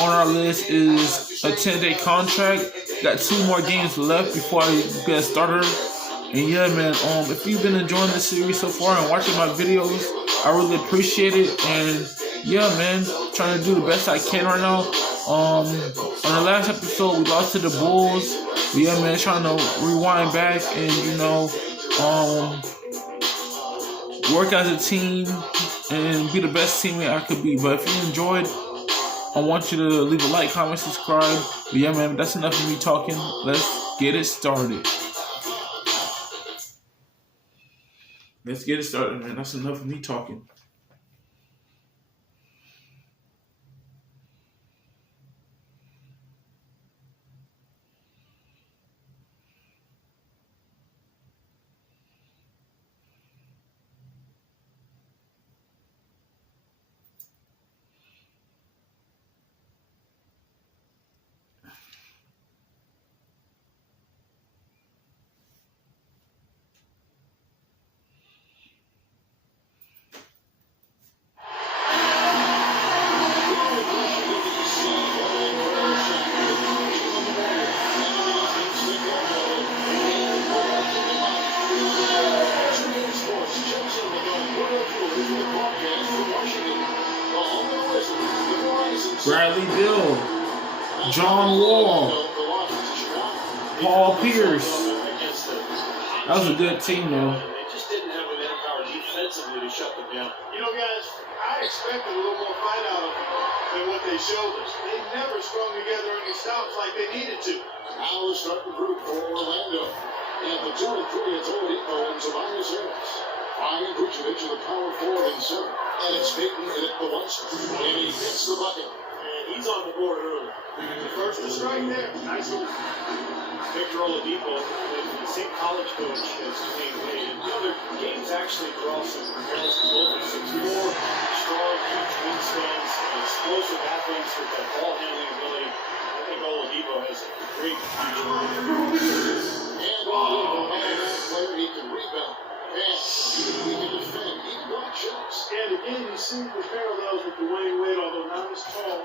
on our list is a 10-day contract. Got 2 more games left before I get started. And yeah, man, if you've been enjoying the series so far and watching my videos, I really appreciate it. And yeah, man, trying to do the best I can right now. On the last episode, we lost to the Bulls. But yeah, man, trying to rewind back and work as a team and be the best teammate I could be. But if you enjoyed, I want you to leave a like, comment, subscribe. But yeah, man, that's enough of me talking. Let's get it started. Let's get it started, man. That's enough of me talking. Bradley Beal, John Wall, Paul Pierce. That was a good team, though. They just didn't have the manpower defensively to shut them down. You know, guys, I expected a little more fight out of them than what they showed us. They never strung together any stops like they needed to. Now the starting group for Orlando. And the 2 and 3, it's Oladipo and Tobias Harris. Ryan Vucevic in the power forward and center. And it's Peyton in at the 1 spot. And he hits the bucket. And he's on the board early. The first to strike there. Nice one. Victor Oladipo, the same college coach as Dwayne Wade. And the other games actually draw some comparisons. Both 6'4", strong, huge wingspans, explosive athletes with that ball handling ability. I think Oladipo has a great future. And Oladipo, player, he can rebound. And he can defend. He can block shots. And again, you see the parallels with Dwayne Wade, although not as tall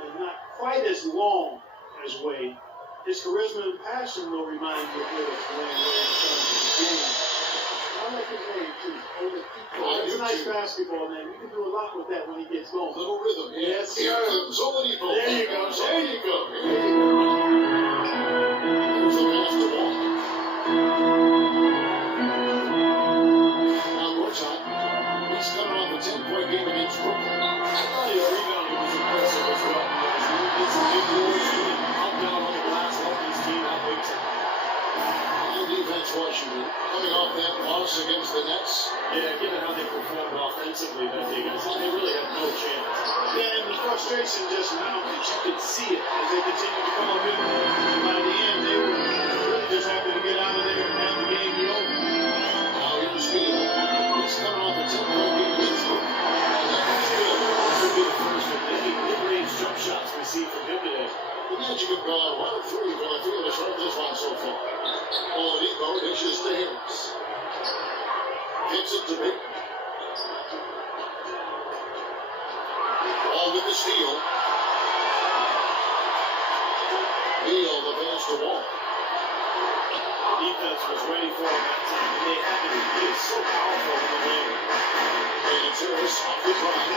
and not quite as long as Wade. His charisma and passion will remind you a bit of Dwayne Wade in terms of the game. I like his name, too. It's nice basketball, man. You can do a lot with that when he gets going. Little rhythm. Yes, sir. Here comes Oladipo. There you go. There you go. There's the pass to Wall. Now Gortat. He's coming off a 10-point game against Brooklyn. I thought his rebounding was impressive as well. He's a big boy, up down on the glass, helping his team out big time. And defense Washington coming off that loss against the Nets. Yeah, given how they performed offensively that day, guys, they really have no chance. Yeah, and the frustration just mounted. You could see it as they continued to come up with it. And by the end, they were really just happy to get out of there and have the game be over. Now here's Beal. He's coming off a 10-point game against Brooklyn. And that's good. This would be the first of many mid-range jump shots we see from him today. The Magic have gone 1 of 3 from the field to start this one so far. Oladipo dishes to Harris. Hits it to Peyton. Ball with the steal. Beal, the pass to Wall. The defense was ready for him that time, and they had to be. He is so powerful in the lane. And it's Harris off the drive.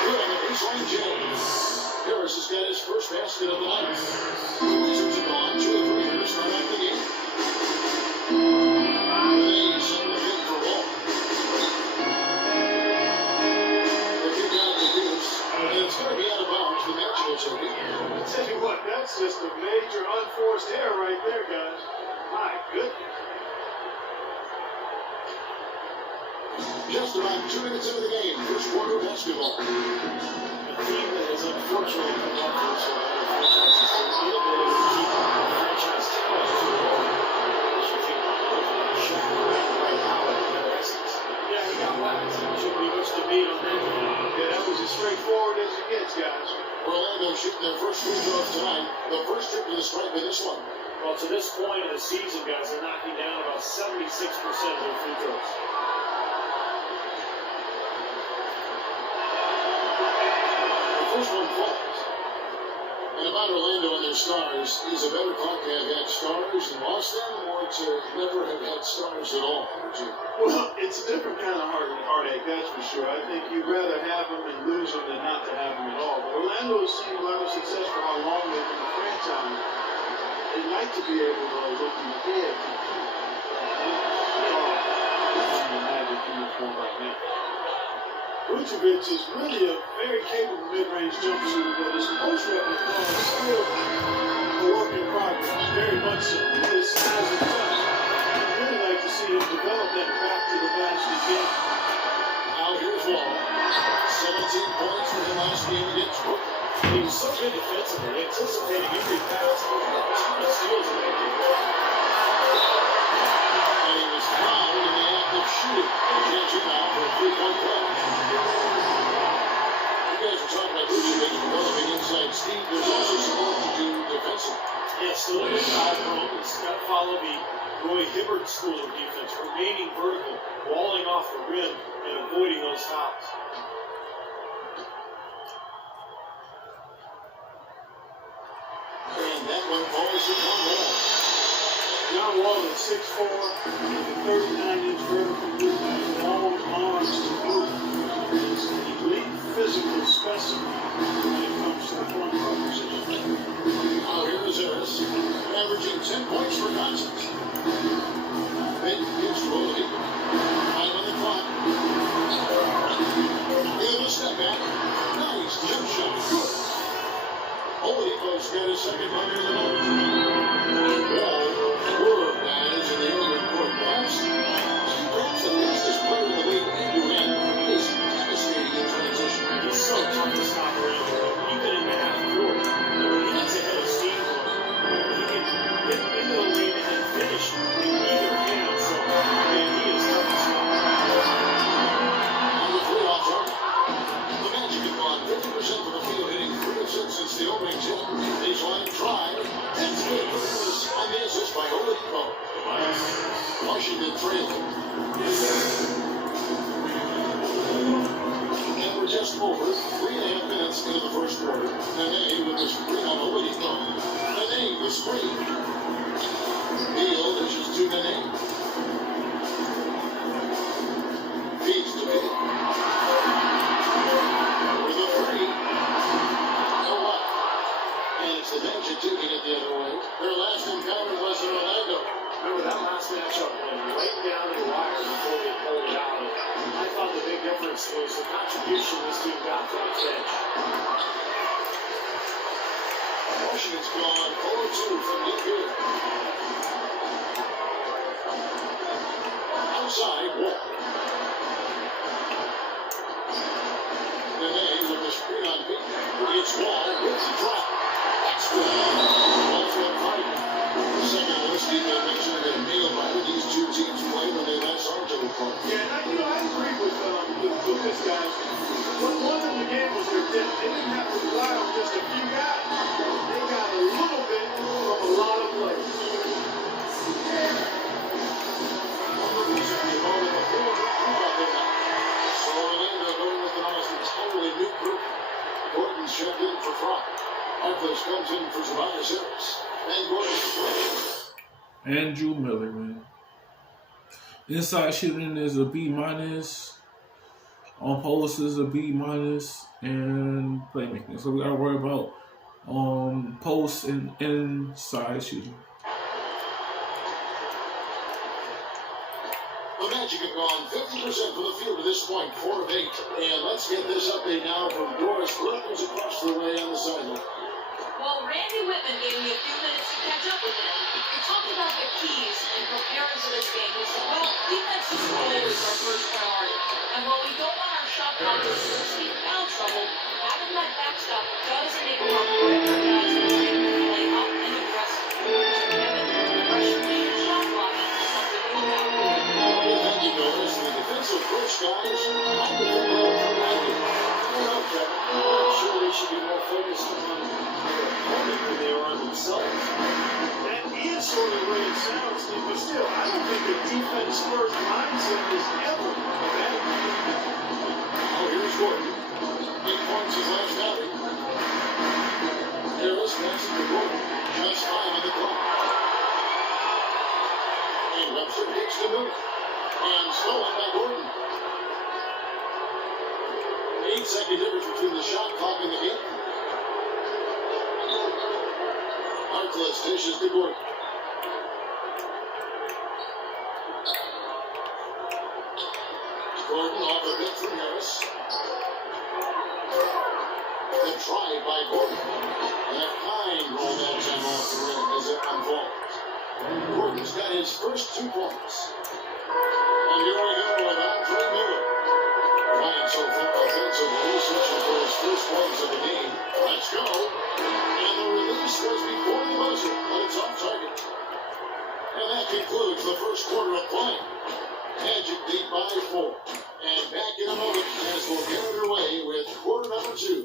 Good on the baseline, James. Harris has got his first basket of the night. The Wizards have gone 2 of 3 to start out the game. They send the hit for Wall. The kick out to Pierce. And it's going to be out of bounds. The Magic will take it. I'll tell you what, that's just a major unforced error right there, guys. My goodness. Just about 2 minutes into the game. First quarter basketball. A team that has unfortunately come up with some franchises that are inability to keep franchise talent to the ball. You think Shaq right now at their essence. Yeah, he got whacked. Shouldn't be much debate on that. Yeah, that was as straightforward as it gets, guys. Orlando shooting their first free throws tonight. The first trip to the stripe in this one. Well, to this point in the season, guys, they're knocking down about 76% of their free throws. The first one falls. about Orlando and their stars? Is a better clock to have had stars and lost them, or to never have had stars at all? Well, it's a different kind of heartache, that's for sure. I think you'd rather have them and lose them than not to have them at all. But Orlando's seen a lot of success for how long they've been a franchise. They'd like to be able to look ahead and compete. The Magic uniform right now. Vucevic is really a very capable mid-range jump shooter, but his post repertoire is still a work in progress, very much so. His size and touch. I'd really like to see him develop that back to the basket game. Now here's Wall. 17 points for the last game against Brooklyn. He was so good defensively, anticipating every pass. He steals it. And he was fouled in the act of shooting. Attention now for a 3-point play. You guys are talking about Vucevic developing inside Steve. There's also some work to do defensively. Yeah, still in foul prone. He's got to follow the Roy Hibbert school of defense, remaining vertical, walling off the rim, and avoiding those fouls. And that one falls to John Wall. John Wall is 6'4", with a 39-inch vertical move, long arms to move. He's an elite physical specimen when it comes to the front row position. Now here is Harris, averaging 10 points per contest. Then gives Rowley. Time on the clock. Give a step back. Nice jump shot. Good. Oladipo's got his second under the nose. Wall were guys in the open court pass. Perhaps the fastest player in the league, end-to-end, is devastating in transition. He's so tough to stop around the rim, even in the half court. And when he gets ahead of Steamboat, he can get into the lane and finish with either hand. So, man, he is tough to stop. On the 3 off target. The Magic have gone 50% from the field, hitting 3 of 6 since the opening tip. Baseline drive. That's good. On the assist by Oladipo. Washington trailing. And we're just over 3.5 minutes into the first quarter. Nene with the screen on Oladipo. Nene, the screen. Beal dishes to Nene. Feeds to Beal. With a 3. No luck. And it's the Magic taking it the other way. Their last encounter was in Orlando. Remember that last matchup when right down to the wire before they pulled it out. I thought the big difference was the contribution this team got from the bench. Washington's gone 0-2 from deep here. Outside, Wall. Nene with the screen on Pete. It's Wall with the drop. That's good. Wall's got 5. Second list, he mentioned that Neil by these two teams played when they last saw each other play. Yeah, I agree with this guys. What wasn't the game was their depth. They didn't have to rely on just a few guys. They got a little bit from a lot of plays. So Orlando going with an almost entirely new group. Gordon's checked in for Frock. Harkless comes in for Tobias Harris. And Gordon. Andrew Miller, man. Inside shooting is a B-. On post is a B-, and playmaking. So we gotta worry about post and inside shooting. The Magic have gone 50% from the field to this point, 4 of 8. And let's get this update now from Doris Burke, who's across the way on the sideline. Well, Randy Whitman gave me a few minutes to catch up with him. We talked about the keys in preparing for this game. He said, well, defense is always our first priority. And while we don't want our shot blockers to receive foul trouble, having that backstop does enable our perimeter guys to be able to play up and aggressive. So Kevin, pressure and shot blocking is something you have to do. Thank you, Doris. The defensive push, guys, on the football from Randy. Well, Kevin, I'm sure they should be more focused on their opponent than they are on themselves. That is sort of the way it sounds, Steve, but still, I don't think the defense-first mindset is ever a bad thing. Oh, here's Gordon. 8 points his last outing. Harris next Arkless dishes to Gordon. Gordon off the pick from Harris. The try by Gordon. And a kind roll that time off the rim as it unfolds. Gordon's got his first 2 points. And here we go with Andre Miller. Ryan so far offensively, searching for his first points of the game. Let's go. And the release was before the buzzer, but it's off target. And that concludes the first quarter of play. Magic lead by 4. And back in a moment as we'll get underway with quarter number 2.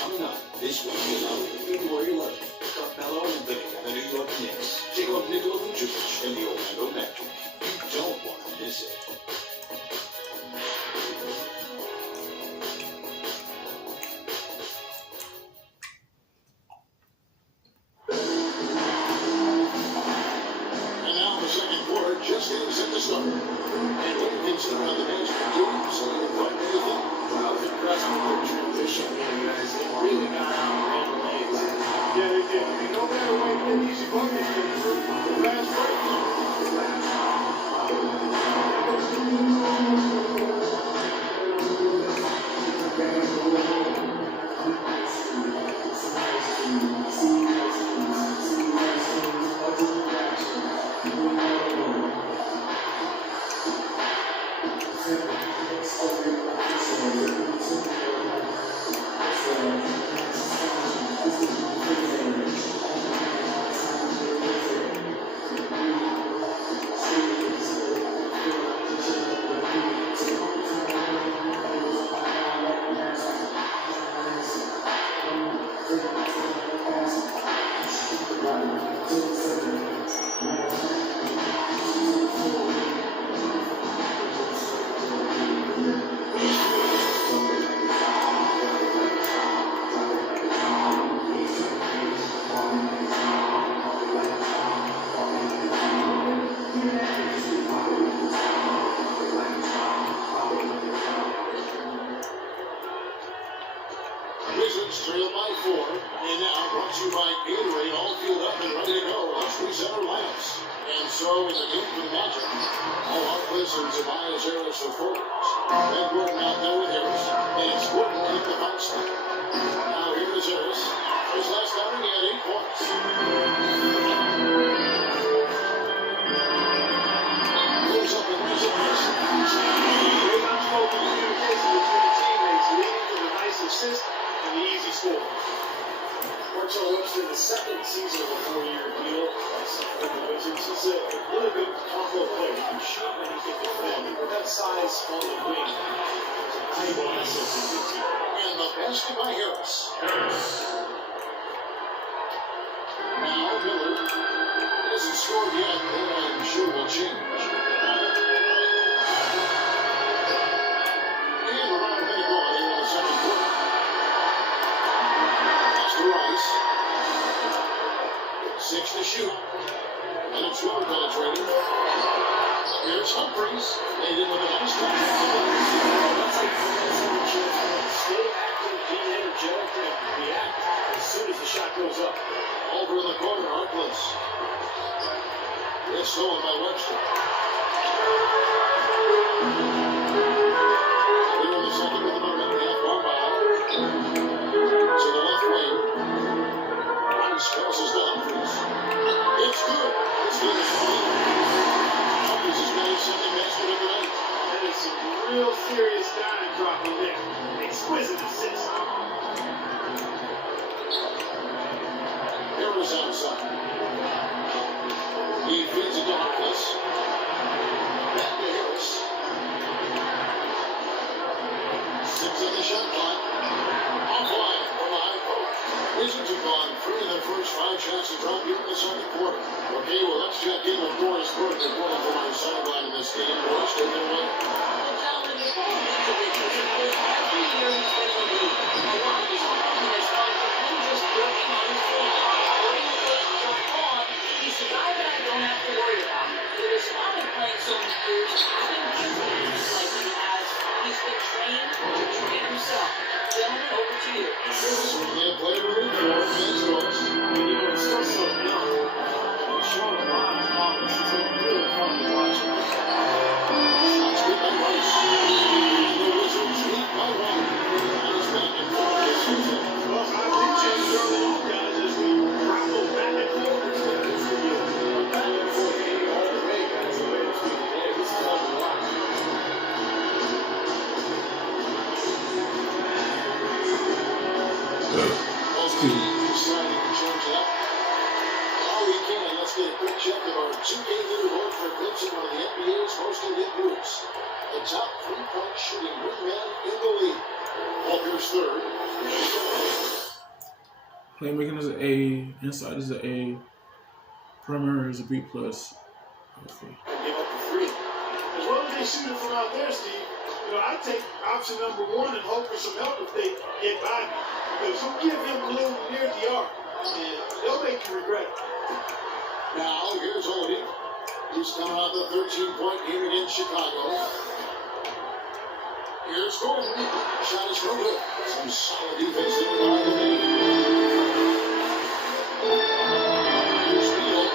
Coming up this weekend on February 11th, Carmelo Anthony and the New York Knicks take on Nikola Vucevic and the Orlando Magic. You don't want to miss it. And now the second quarter just getting set to start. And what do you consider how the Magic are doing? So you quite anything? I was impressed with their transition game, guys. They really got out and ran the legs. Yeah, they did. I mean, no matter what, an easy bucket the fast break. Wizards trail by 4. And now brought to you by Gatorade, all fueled up and ready to go. Let's reset our lineups. And so in the game for the Magic, all Arkless and Tobias Harris for forwards. Then Gordon out there with Harris. And it's Gordon at the bounce spot. Now here is Harris. His last outing, he had 8 points. Goes up and misses. Great outspoken communication between the teammates, leading to the nice assist and the easy score. Marcel Webster, the second season of a 4-year deal for the Wizards. He's a really good combo player. He can shoot and he can defend. With that size on the wing, it's a valuable asset to the team. And the basket by Harris. Now Miller hasn't scored yet, but I'm sure will change. And around a minute going here in the second quarter. Pass to Rice. 6 to shoot. And it's well penetrating. Here's Humphries. Made in with a nice touch. Stay active, be energetic, and react as soon as the shot goes up. Over in the corner, Arkless. It's stolen by Webster. Here in the second with about a minute and a half gone by. To the left wing. Rice passes to Humphries. It's good. It's good. Humphries has got his second basket of the night. That is some real serious dime dropping there. Exquisite assist. Harris outside. He feeds it to Arkless. Back to Harris. 6 on the shot clock. Offline from the high post. Wizards have gone 3 of their first 5 shots to drop here in the second quarter. Okay, well, let's check in with Boris Burke reporting from our sideline in this game. Boris, take it away. Well, gentlemen, before we get to it, every year he's been in the league. A lot of his argument Swinging play relief for Vince Doris. And you know, it's still so young. He's showing a lot of promise. It's been really fun to watch him. Shots good by Rice. The Wizards lead by one. And it's back and forth this season. Well, I think changes early on, guys, as we travel back and forth. This will be a back and forth game all the way, guys. The way it's been today, this is fun to watch. Excuse me. Deciding to change it up. All we can, let's get a quick check of our 2-game leaderboard for a glimpse of one of the NBA's most elite groups. The top three-point shooting wingman in the league. Walker's third. Playmaking is an A, inside is an A, perimeter is a B+. Okay. Give up the three. As well as they shoot it from out there, Steve, you know, I take option number one and hope for some help if they get by me. Because you give him room near the arc, and they'll make you regret it. Now, here's Oladipo. He's coming out the 13-point game against Chicago. Here's Gordon. Shot is no good. Some solid defense in the line. Here's Beal.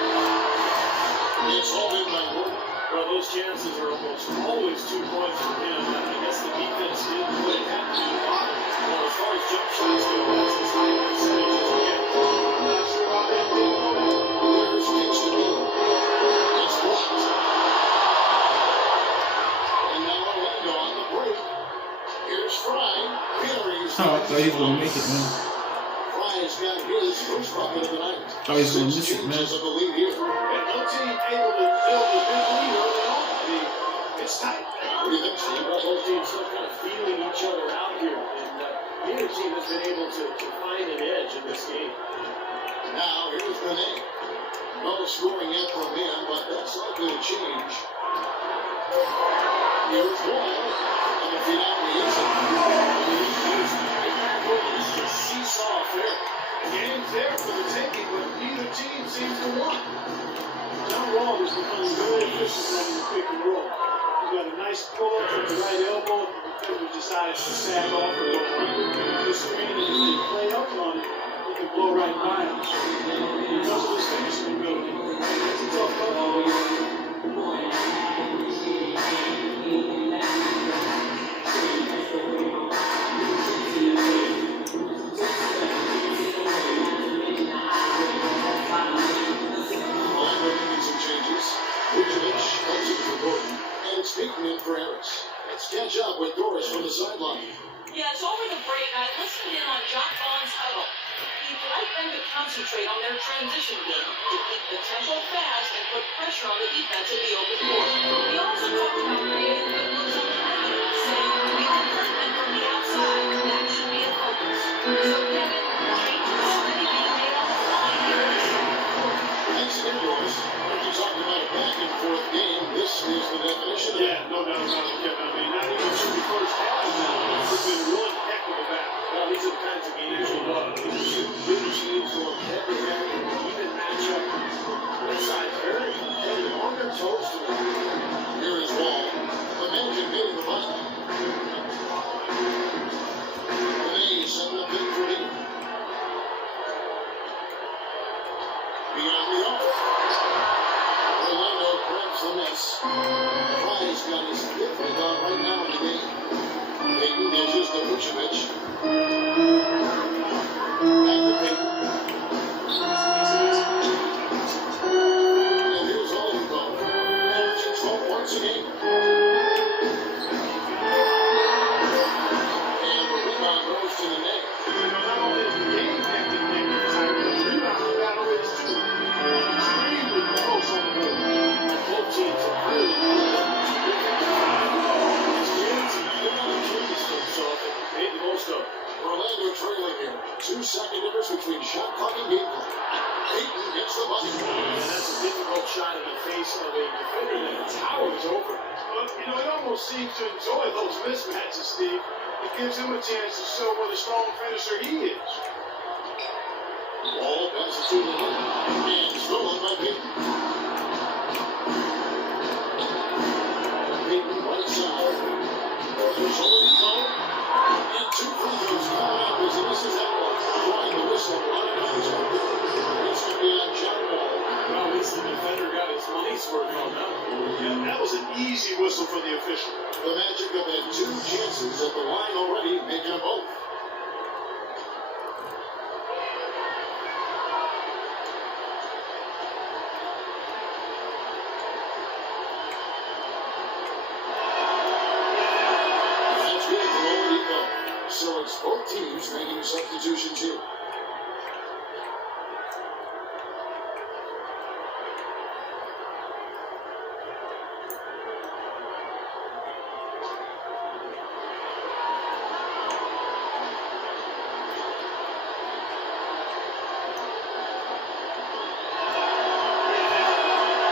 It's all in by Gordon. Well, those chances are almost always 2 points for him. I guess the defense didn't play that well. As far as jump shots go, that's as high a percentage as we get. I'm not sure how that did go. There's Kingston Hill. It's blocked. And now Orlando on the break. Here's Fry. Carries. Oh, I thought he was gonna make it, man. Fry's got his first bucket of the night. Thought he was gonna miss it, man. Changes of the lead here. And no team able to build a big lead early on. I mean, it's tight. What do you think, Steve? Both teams still kind of feeling each other out here. And neither team has been able to find an edge in this game. Now, here's Benet. No scoring yet from him, but that's likely to change. Here's Wild. And if he not leads it. It's a seesaw affair. The game's there for the taking, but neither team seems to want. John Wall is becoming very efficient running the pick and roll. He's got a nice pull-up from the right elbow. The defender decides to sag off or go under the screen, and if they play up on it, he can blow right by him. Because of his finishing ability, it's a tough call. Speaking in for Harris. Let's catch up with Doris from the sideline. Yeah, it's over the break. I listened in on Jock Vaughn's huddle. He'd like them to concentrate on their transition game to keep the tempo fast and put pressure on the defense in the open court. He also talked about creating good looks on the perimeter, saying we can hurt them from the outside. That should be a focus. So, Kevin, changes already being made on the line here. Thanks again, Doris. When you talked about a back and forth game, this is the definition of Yeah, no doubt about it, Kevin. I mean, not even through the first half of that. It's been one heck of a battle. Well, these are the kinds of games you love. These are two good teams going head-to-head, even matchup. Both sides very competitive on their toes today. Here is Wall. The man can get in the button. Benet setting up in for me. Beyond the arc. Orlando grabs the miss. Fry's got his fifth rebound right now in the game. Payton edges to Vucevic. Back to Payton. And here's Oladipo. Averaging 12 points a game. And the rebound goes to the net. You know, not only is the game hectic, the rebound battle is too. Extremely close on the board. Both teams are really good. It's James and good opportunities for himself, and made the most of it. Orlando trailing here. 2-second difference between shot clock and game clock. Payton gets the bucket. And that's a difficult shot in the face of a defender that towers over. But, you know, he almost seems to enjoy those mismatches, Steve. It gives him a chance to show what a strong finisher he is. Ball passes to the line. And stolen by Payton. Payton right side. There's Oladipo. And two free throws coming up as he misses that points worth on that one. Yeah, that was an easy whistle for the official. The Magic have had 2 chances at the line already, making them both. That's good for Oladipo. So it's both teams making substitutions here.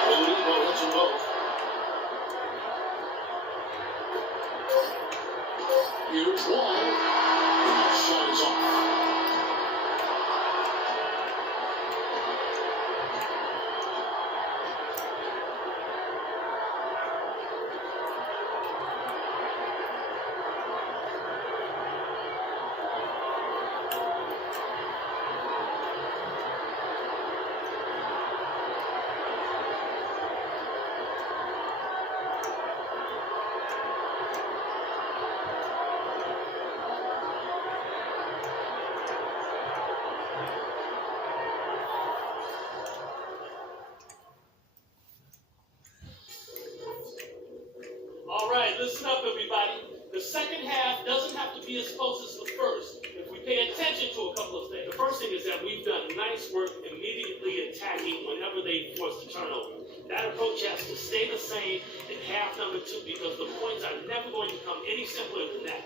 Oladipo hits them both. Here's one. That shot is off. All right, listen up, everybody. The second half doesn't have to be as close as the first if we pay attention to a couple of things. The first thing is that we've done nice work immediately attacking whenever they force the turnover. That approach has to stay the same in half number 2 because the points are never going to come any simpler than that.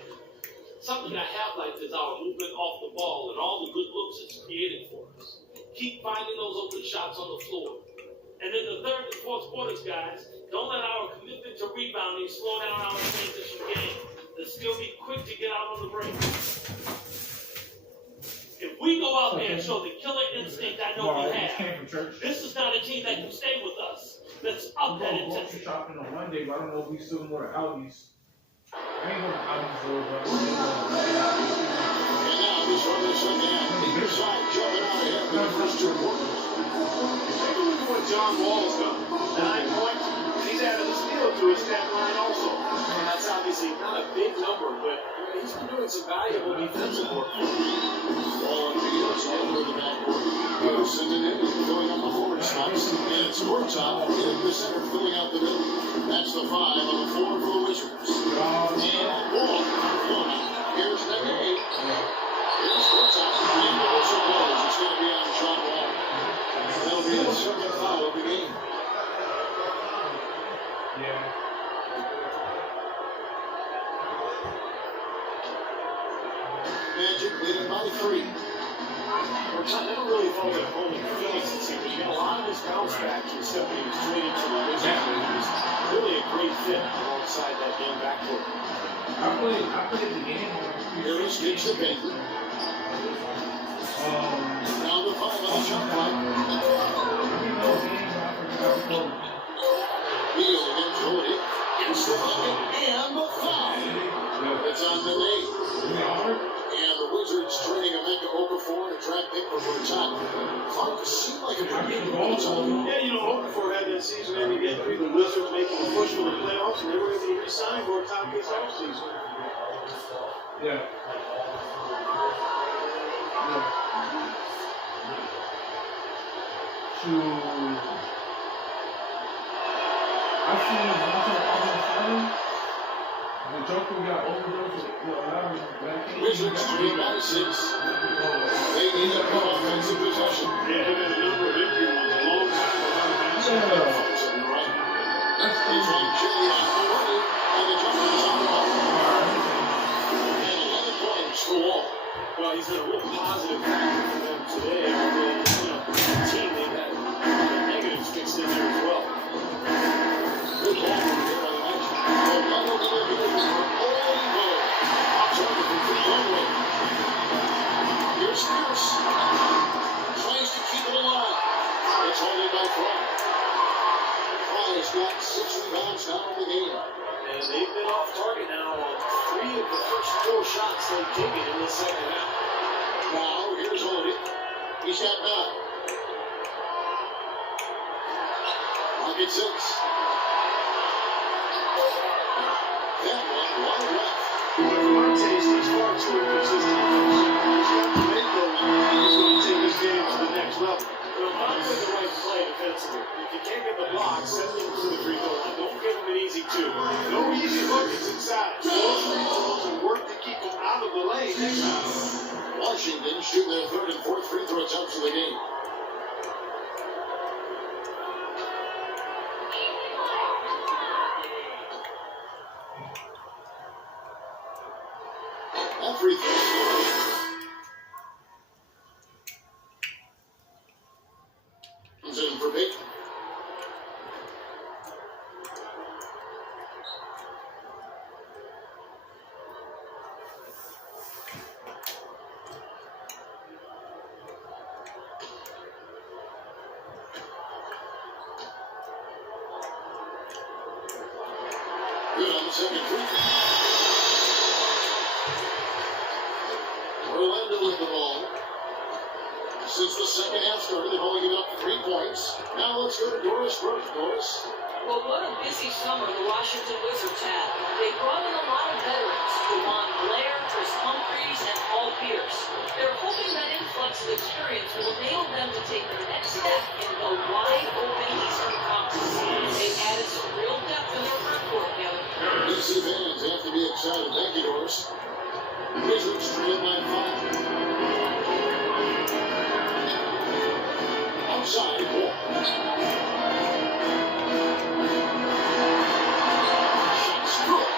Something I have liked is our movement off the ball and all the good looks it's created for us. Keep finding those open shots on the floor. And in the third and fourth quarters, guys, don't let our commitment to rebounding slow down our transition game. Let's still be quick to get out on the break. If we go out there and show the killer instinct I know we have, this is not a team that can stay with us. Let's up that I'm intensity. shopping on Monday, but I don't know if we still more to Aldi's. I ain't going to Aldi's though, but And now he's running the second half. Neither side jumping out ahead for the first 2 quarters. Take a look at what John Wall's done. 9 points. He's added a steal to his stat line also. And that's obviously not a big number, but he's been doing some valuable defensive work. Ball and Beals over the backcourt. Beals sends it in, filling up the forward spots. And it's Gortat in the center, filling out the middle. That's the 5 on the floor for the Wizards. And Wall. Here's Nene. Here's Gortat. And the whistle blows. It's going to be on John Wall. That'll be the second foul of the game. yeah. Magic leading by 3. Gortat never really felt at home in Phoenix this year. He had a lot of his bounce backs except when he was traded to the Wizards. He was really a great fit alongside that young backcourt. I played the game. Harris takes the paint. Down to 5 on the shot clock. Beal against Cody. Gets the bucket and the foul. It's on the knee. And the Wizards trading Emeka Okafor and a draft pick for Gortat. Clark seemed like a pretty good ball time. Yeah, you know, Okafor had that season-ending injury. The Wizards making a push for the playoffs, and they were able to re-sign Gortat this offseason. Yeah. I seen Monte the Joker got overdosed with a lot of Wizards 3 by 6. They need a good offensive possession. Yeah, they've had a number of injury ones a long time without a basket. They find Jay on the way, and the jumper is on the ball. And 11 points for Wall. Well, he's been a real positive factor for them today. The team, they've had negatives mixed in there as well. Good ball from here by the Magic. The bubble delivery for Oladipo. Target from free throw. Here's Pierce. Tries to keep it alive. It's holding by Fry. Fry's got 6 rebounds now in the game. And they've been off target now on 3 of the first 4 shots they've taken in the second half. Now, here's Oladipo. He's got 9. Rocket 6. That one wide left. Martes is far too inconsistent. He's got to make those. He's going to take his game to the next level. Well, Bond with the right play defensively. If you can't get the block, send him to the free throw line. Don't give him an easy two. No easy buckets inside. Those free throws and work to keep him out of the lane next time. Washington shooting their third and fourth free throw attempts of the game. That free throw. Comes in for Peyton. Good on the second free throw. Orlando with the ball. Since the second half started, they've only given up 3 points. Now let's go to Doris first. Doris. Well, what a busy summer the Washington Wizards had. They brought in a lot of veterans, Juwan Blair, Chris Humphries, and Paul Pierce. They're hoping that influx of experience will enable them to take the next step in the wide-open Eastern Conference. They added some real depth in their front court, Kevin. DC fans have to be excited. Thank you, Doris. Wizards trail by 5. Outside, Wall. Shots good.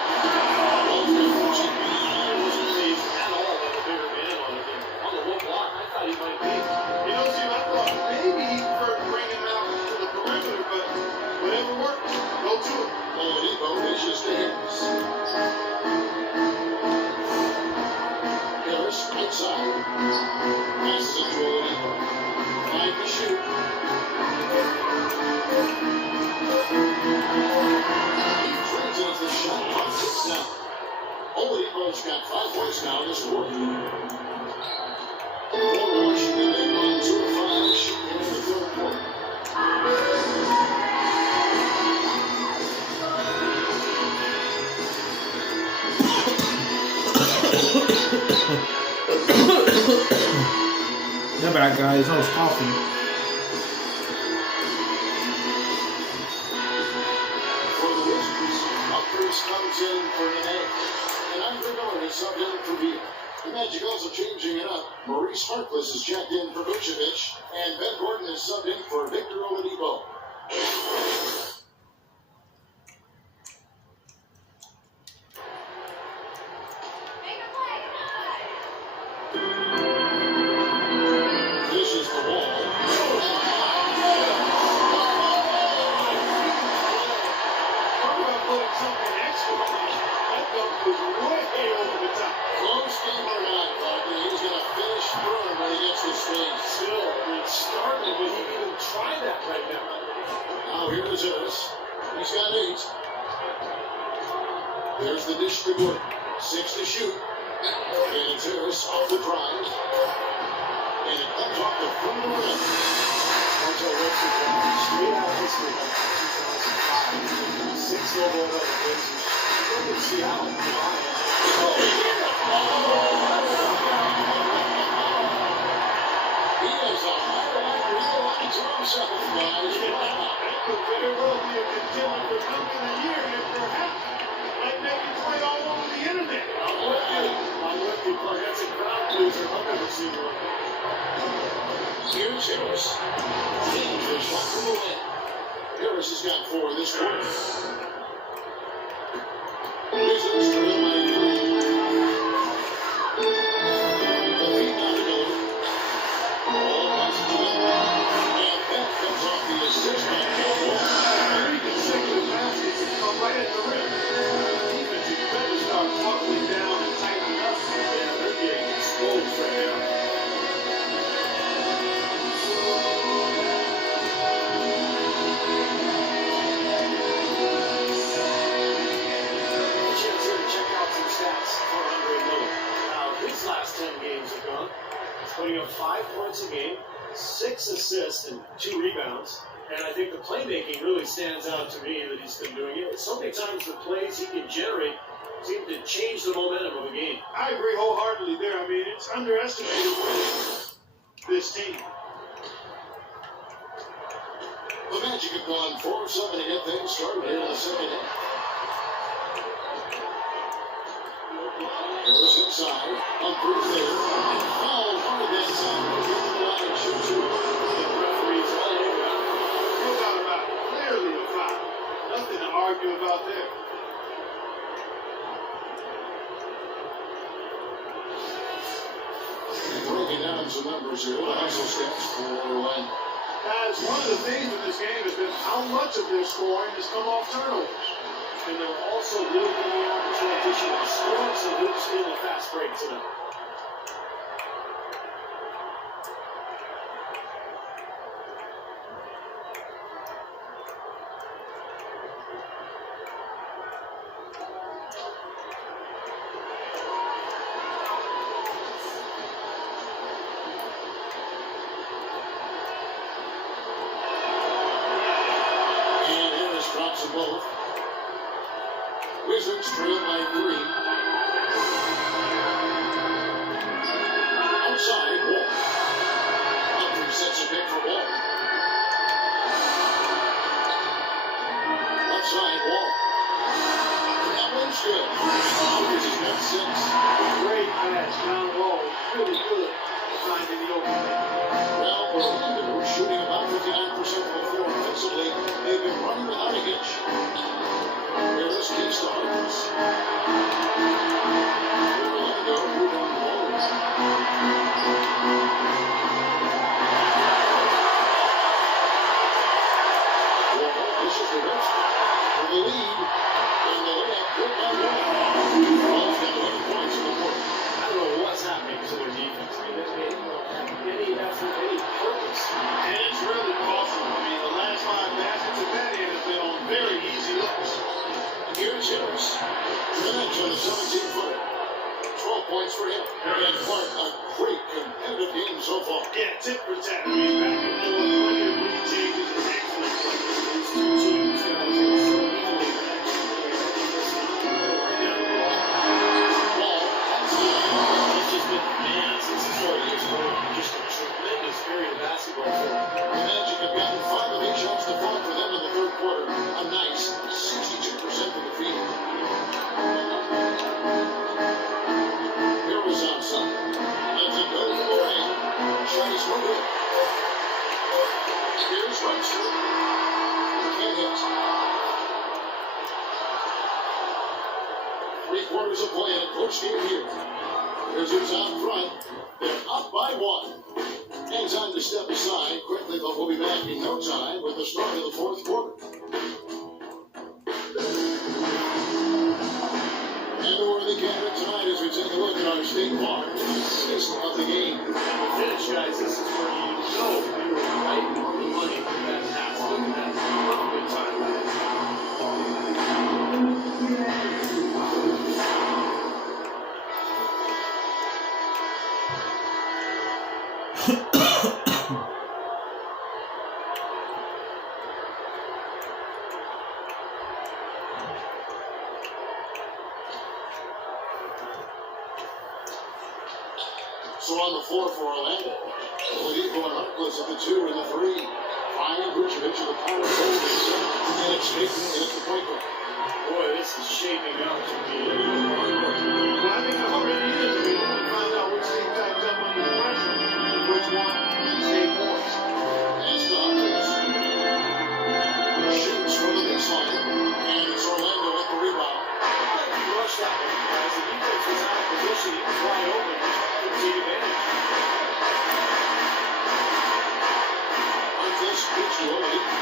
Ball for 14. I wasn't pleased at all by the bigger man on it. And on the one block, I thought he might be. You know, Steve, I thought maybe he preferred to bring him out to the perimeter, but whatever works, go to it. Oladipo reaches to Harris. Harris outside. Passes it to Oladipo. 5 to shoot. He turns it as the shot clock ticks down. Oladipo's got 5 points now this quarter. For Washington, they've gone 2 of 5 shooting in the third quarter. Yeah, bad guys, I was coughing. For the Wizards, Humphries comes in for Nene. And Andre Miller is subbed in for Beal. The Magic also changing it up. Maurice Harkless is checked in for Vucevic. And Ben Gordon is subbed in for Victor Oladipo. Dishes the wall. Talk about putting something extra on it. That dunk was way over the top. Close game or not, Clarky, he's going to finish firm when he gets the space. Still, it started, but he didn't even try that right now. Now here is Harris. He's got 8. There's the dish to Gordon. 6 to shoot. And it's Harris off the drive. And it comes off the front of the rim. Martel Wilson straight out of history back in 2005. 6 overall by the Blazers. Look at Seattle. He has a highlight reel on his own second, guys. That could very well be a contender for Dunk of the Year, and perhaps might make its way all over the internet. I'm with you, Clark. That's a crowd pleaser I've ever seen one. Here's Harris. Dangerous shot from the win. Harris has got 4 this quarter. Wizards trail by 3. The feed down to Miller. Ball passes to Miller. And that comes off the assist by Gilmore. 3 consecutive baskets have come right at the rim. Defensive better start buckling down and tightening up. Yeah, they're getting exposed right now. Chance here to check out some stats for Andre Miller. Now, his last 10 games have gone. He's putting up 5 points a game, 6 assists, and 2 rebounds. And I think the playmaking really stands out to me that he's been doing it. So many times the plays he can generate seem to change the momentum of a game. I agree wholeheartedly there. I mean, it's underestimated with this team. The Magic have gone 4 of 7 to get things started here in the second half. Harris inside, Humphries there, and fouled hard that time. Goes into the line and shoots it. The referee's all over that. No doubt about it. Clearly a foul. Nothing to argue about there. Breaking down some numbers here. The hustle steps for Orlando. Guys, one of the things in this game has been how much of their scoring has come off turnovers. And they're also really getting out in transition and scoring some hoops in the fast break tonight. And Harris drops them both. Wizards trail by 3. Outside, Wall. Humphries sets a pick for Wall. Outside, Wall. And that one's good. Humphries has got 6. Great pass down low. Really good finding the opening. Well, Orlando is shooting about 59% of the floor offensively. They've been running without a hitch. Harris keeps the Humphries. Orlando moving on the ball. This is the rest for the lead. And the layup good by Wall. Wall's got 11 points in the quarter. I don't know what's happening to their defense. I mean, they don't have any effort, any purpose. And it's really costly. I mean, the last 5 baskets of that end have been on very easy looks. Here's Harris. Finish on a 17-footer. 12 points for him. And what a great competitive game so far. Yeah, tit for tat. I mean, back and forth, plenty of lead changes. It's excellent play. These two teams, guys, are so evenly matched. Ball outside. He's just been the man since the start of this game. Just a tremendous period of basketball for him. The Magic have gotten 5 of 8 shots to fall for them in the third quarter. A nice 62% from the field. Harris outside. Lets it go to the lane. Shot is no good. Here's Webster. Can't hit. 3 quarters of play and a close game here. Wizards out front. They're up by 1. And time to step aside quickly, but we'll be back in no time with the start of the fourth quarter. And the worthy candidate tonight as we take a look at our State Farm assist of the game. The finish, guys, this is where you know you were right on the money with that pass. Look at that. Good time. So on the floor for Orlando. Oladipo and Harkless at the 2 and the 3. Ryan Vucevic at the power forward and center. And it's Payton at the point guard. Boy, this is shaping up to be a good hard work. Well, I think it already is. We want to find out which team tightens up under the pressure and which one stay poised. As the Humphries shoots from the baseline. And it's Orlando at the rebound. He rushed that one, guys. The defense was out of position. He was wide open. Couldn't take advantage. Harkless pitch to Oladipo.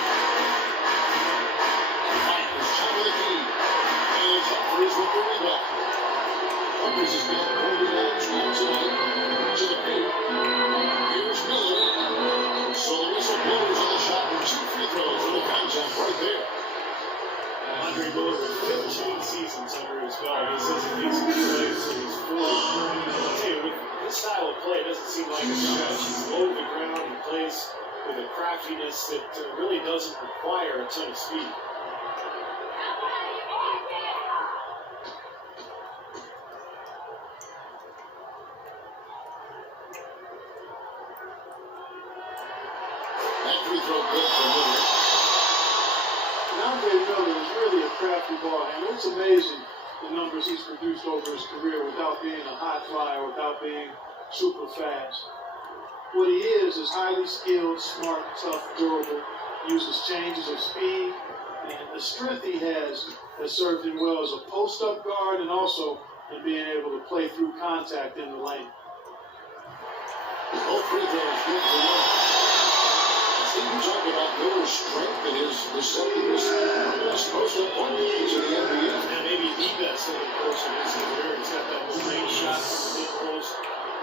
Myers shot with a key. And it's Humphries with the rebound. Humphries has got 4 rebounds now tonight. To the paint. Here's Miller. So the whistle blows on the shot with 2 free throws and a contact right there. Andre Miller with 15 seasons under his belt. This isn't easy to play, so he's full. I'll tell you, with this style of play, it doesn't seem like a stretch. He's low to the ground. He plays with a craftiness that really doesn't require a ton of speed. That free throw good for Miller. Andre Miller is really a crafty ball handler. It's amazing the numbers he's produced over his career without being a high flyer, without being super fast. What he is highly skilled, smart, tough, durable, uses changes of speed, and the strength he has served him well as a post-up guard and also in being able to play through contact in the lane. Both free throws good for Miller. Steve, you talk about Miller's strength and his receptiveness. Best post-up point guards in the NBA. And maybe the best over the course of his career. He's got that little range shot from the mid post,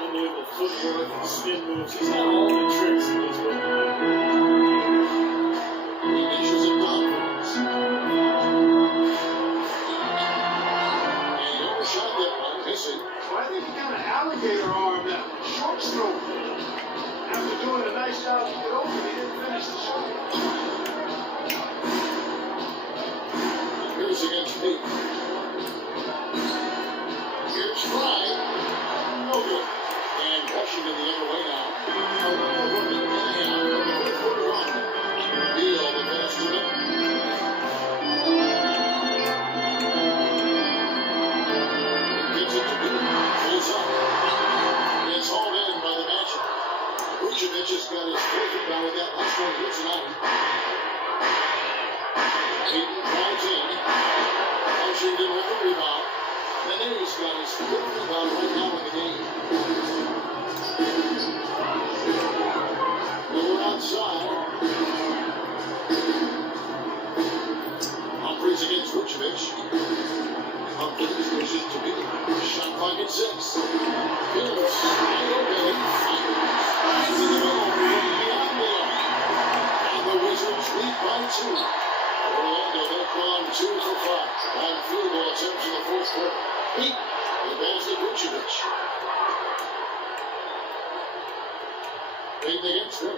unbelievable footwork and spin moves. He's got all the tricks in his way. He measures it confidence. And he overshot that one, missing. Well, I think he kind of alligator arm that one. Short stroke. After doing a nice job to get over, he didn't finish the shot. Here's against Pete. Here's Fry. No good. And Washington the other way now. Over a minute and a half of the fourth quarter on. Beal the pass to Miller. Gets it to Beal. Pulls up. It's hauled in by the Magic. Vucevic has got his fourth rebound with that last one. Hits it out. Peyton drives in. Washington with the rebound. And then he's got his fifth rebound right now in the game. Miller outside. Humphries against Vucevic. Humphries gives it to Beal. Shot clock at 6. Beal slide away. Fires in the middle from beyond the arc. And the Wizards lead by 2. Orlando they've gone 2 for 5 on field goal attempts in the fourth quarter. Pete, the pass to Vucevic. Peyton against him.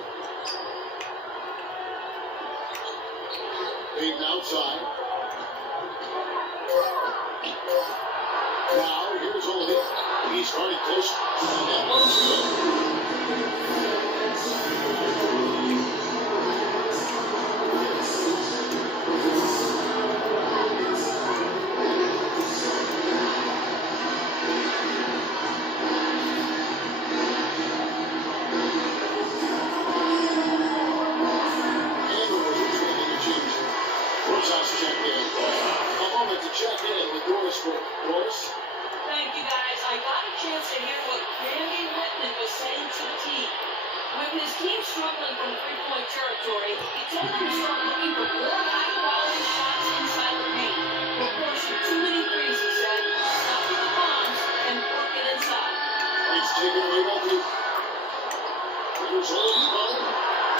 Peyton outside. Now, here's Oladipo. He's running close. And that one's good. Thank you, guys. I got a chance to hear what Randy Whitman was saying to the team. With his team struggling from three-point territory, he told them to start looking for more high-quality shots inside the paint. We're forcing too many threes, he said. Stop with the bombs and work it inside. It's taken away by Pete. Here's Oladipo.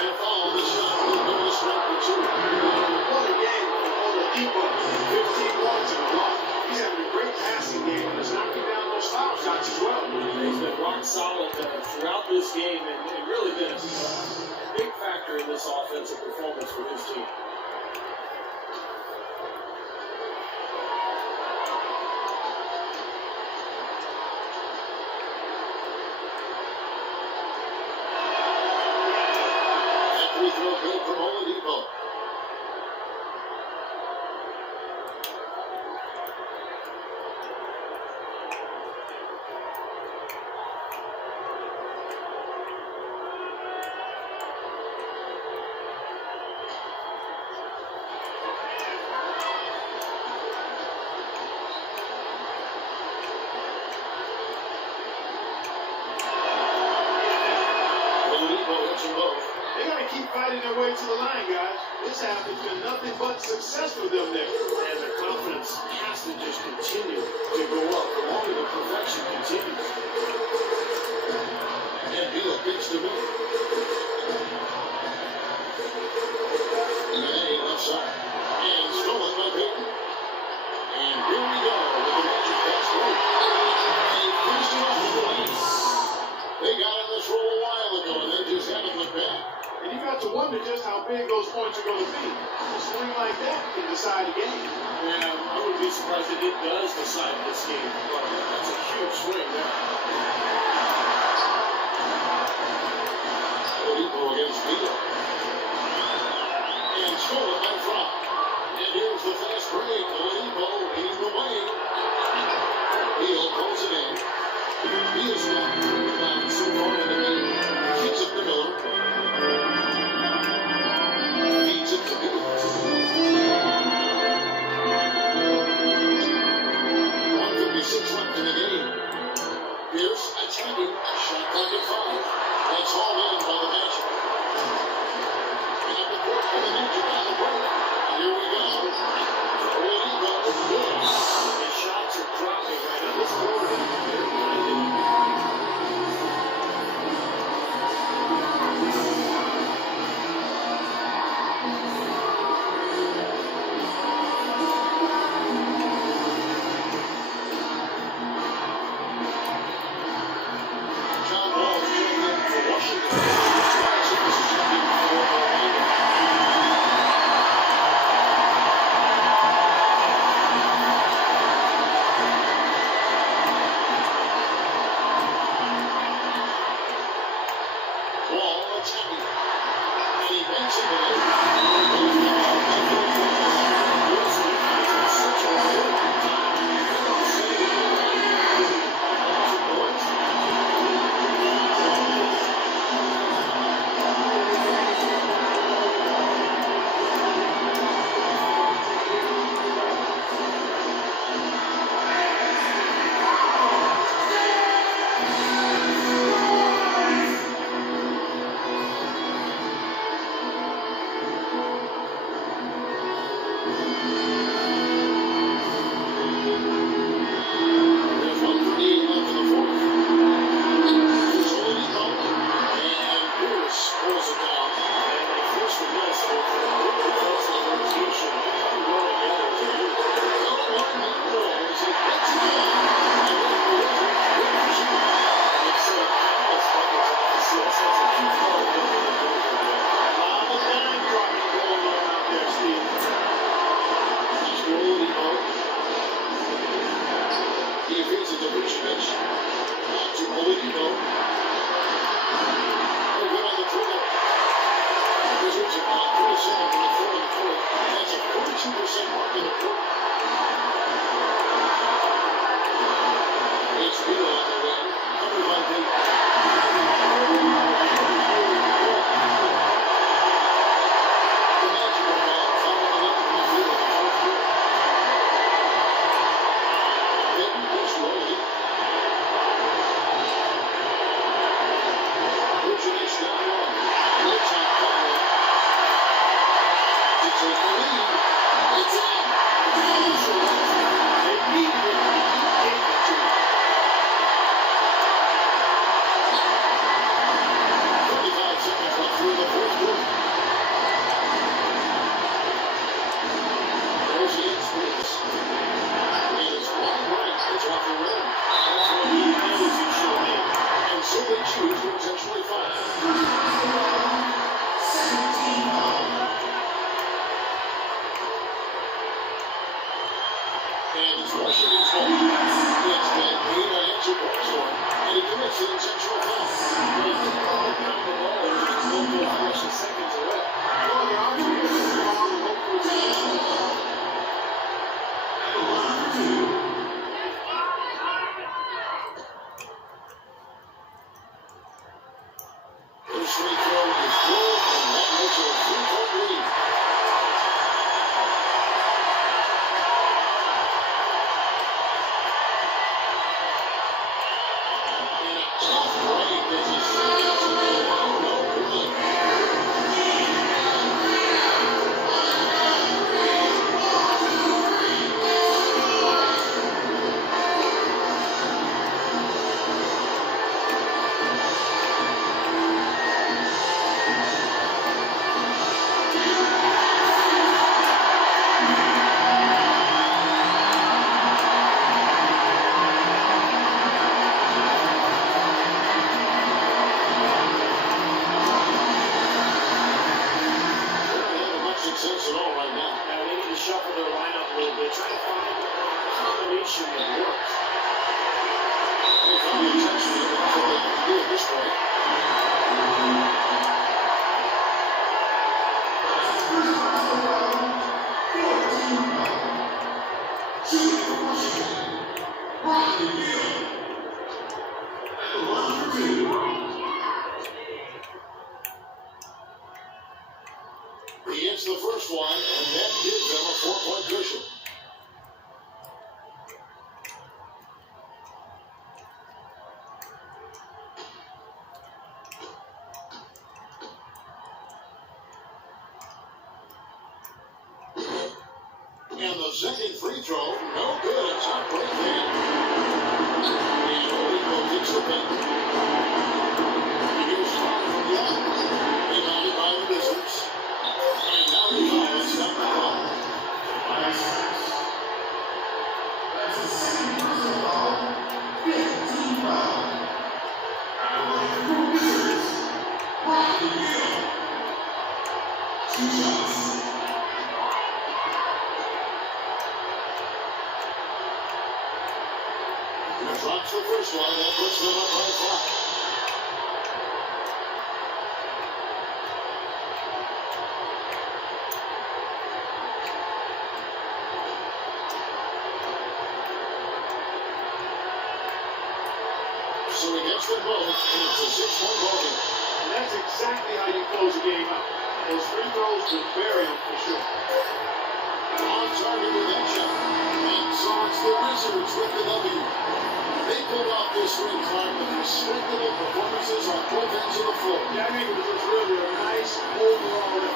And foul. The shot will go to strike for 2. What a game for Oladipo. 15 points and a block. He's having a great passing game and is knocking down those foul shots as well. He's been rock solid throughout this game and really been a big factor in this offensive performance for his team. That free throw good from Oladipo. They got to keep fighting their way to the line, guys. This half has been nothing but success for them there. And their confidence has to just continue to go up. The longer the perfection continues. And Beal pitch to Miller. May left side. And stolen by Peyton. And here we go with the Magic pass through. They finished it off with the lane. They got on this roll a while ago, and they just haven't looked back. And you got start to wonder just how big those points are going to be. A swing like that can decide a game. Yeah, I wouldn't be surprised if it does decide this game. Well, that's a huge swing there. Oladipo against Beal. And stolen by Fry. And here's the fast break. Oladipo leading the way. Beal pulls it in. Beal's got 3 rebounds so far in the game. Kicks it to Miller. Feeds it to Beal. 1:56 left in the game. Pierce attacking. Shot clock at 5. That's all in by the Magic. And the court for the Magic on the break. Here we go. Oladipo is good. The shots are dropping right now. This quarter, they're blinded. John Wall joined in for Washington. Twice it was champion for Orlando. Wall attacking. And he makes it with it. Wilson has such a good There's 1:38 left in the fourth. Here's Oladipo. And Pierce pulls it down. And they force the miss with a good defensive rotation. Pretty well together. Well, 1 minute more as he gets it down. And then delivers with precision. It's countless buckets off assists. That's a huge part of what they're doing for them. A lot of dime dropping going on out there, Steve. Here's to Oladipo. He feeds it to Vucevic. Back to Oladipo. No good on the dribble. Wizards are now 37.4 in the fourth. That's a 42% mark in the fourth. It's Beal on the wing. Covered by Dayton. The Magic are down 5-11 in the field in the fourth quarter. Dayton gets rolling. Vucevic down low. Looks on fire. To take the lead. It's in. They need it. They gave it to him. 35 seconds left through the fourth quarter. Rozier splits. And it's wide right. It's off the rim. That's what he knows he should make. And so they choose to intentionally foul. And it's Washington's fault. It's been unanswered point for him. And he commits an intentional foul. Well, if they call it down the ball, it's just a little fraction of seconds away. Well, the option is to call the local team. His free throw is good, and that makes it a 3-point lead. And a tough break as he snaps it in. No good. first one, and that gives them a 4-point cushion. And the second free throw, no good. It's not right there. And Oladipo gets the pin. Here's far from Young. Rebounded by the Wizards. And now the offense down the ball. Drops the first one, that puts them up by 5. So he gets them both, and it's a 6-point ball game. And that's exactly how you close a game out. Those free throws will bury them for sure. On target with that shot. And so it's the Wizards with the W. They pulled off this win, Clark, with respectable performances on both ends of the floor. Yeah, I think it was really a nice overall effort.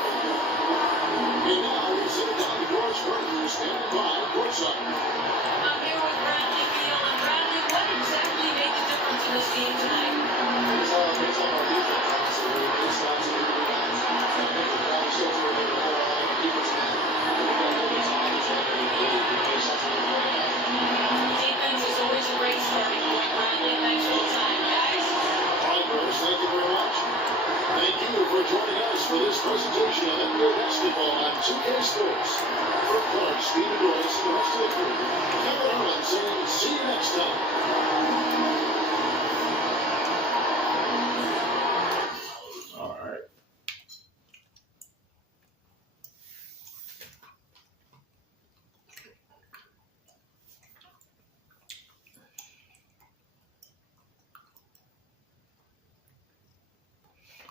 And now we send it down to Doris Burton, standing by courtside. I'm here with Bradley Beal. And Bradley, what exactly made the difference in this game tonight? It's all our defense, obviously. It's absolutely nice. I think the ball shows where they were all the defense now. Defense is always a great starting point, Bradley. Thanks for the time, guys. All right, Bruce, thank you very much. Thank you for joining us for this presentation of NBA basketball on 2K Sports. For Clark, Speed, and Royce, and the rest of the crew, Kevin Harlan saying, see you next time. All right.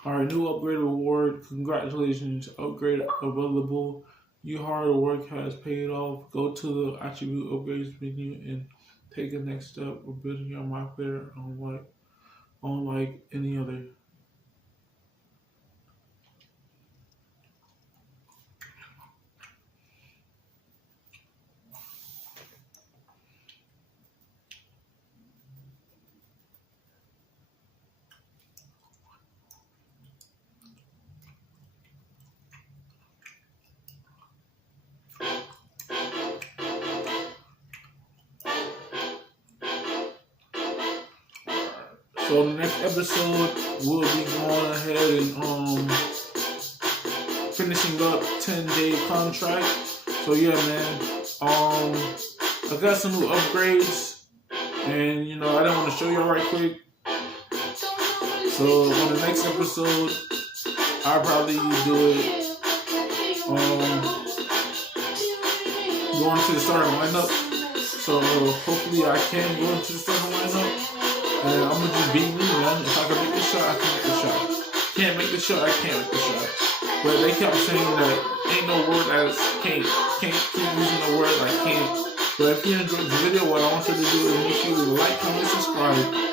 All right, new upgrade award. Congratulations, upgrade available. Your hard work has paid off. Go to the attribute upgrades menu and take the next step of building your my player unlike any other. So the next episode, we'll be going ahead and finishing up 10-day contract. So yeah, man. I got some new upgrades, and you know I didn't want to show you right quick. So on the next episode, I'll probably do it. Going to the starting lineup. So hopefully I can go into the starting lineup. And I'm gonna just be me, man. If I can make the shot, I can make the shot. Can't make the shot, I can't make the shot. But they kept saying that ain't no word as can't. Can't keep using the word like can't. But if you enjoyed the video, what I want you to do is make sure you like, comment, subscribe.